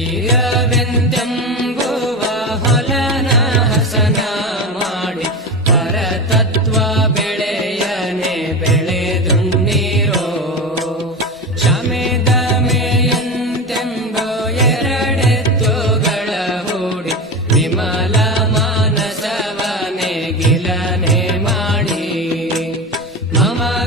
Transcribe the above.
ಶ್ರೀಯವೆಂದೆಂಬುವ ಹೊಲನ ಹಸನ ಮಾಡಿ, ಪರತತ್ವ ಬೆಳೆಯನೆ ಬೆಳೆದುಣ್ಣೀರೋ ಶಮೇದ ಮೇಯಂತೆಂಬ ಎರಡೆತ್ತುಗಳ ಹೂಡಿ, ವಿಮಲ ಮಾನಸವನೆ ಗಿಲನೆ ಮಾಡಿ. ಮಮಕಾರವೆಂತೆಂಬ